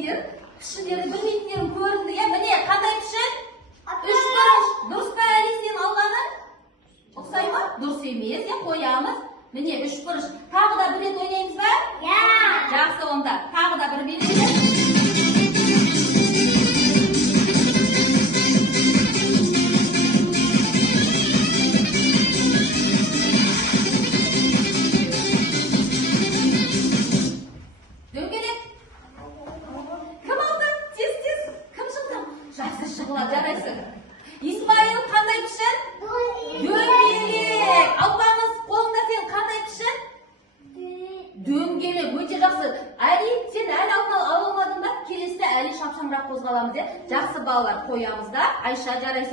білмейдер. Пішіндері білмейтіндерім көрінді, иә? Міне, қандай пішін? 3 бұрыш. Дұрыс па, Әли, сен алғаны? Ұқсай ма? Дұрыс емес, иә, қоямыз. Міне, 3 бұрыш. Тағы да бір рет ойнаймыз ба? Иә. Жақсы онда. Тағы да бір белгілі. Дөңгелек. Кім алды? Тез. Кім шықты? Жақсы шықла, жарайсың. Исмайыл, қандай пішін? Дөңгелек. Алпамыс, қолыңда сен қандай пішін? Дөңгелек, өте жақсы. Әли, сен әлі ала алмадың ба? Келесіде Әли шапшаңырақ қозғаламыз, е? Жақсы балалар, қоямыз да. Айша, жарайсың.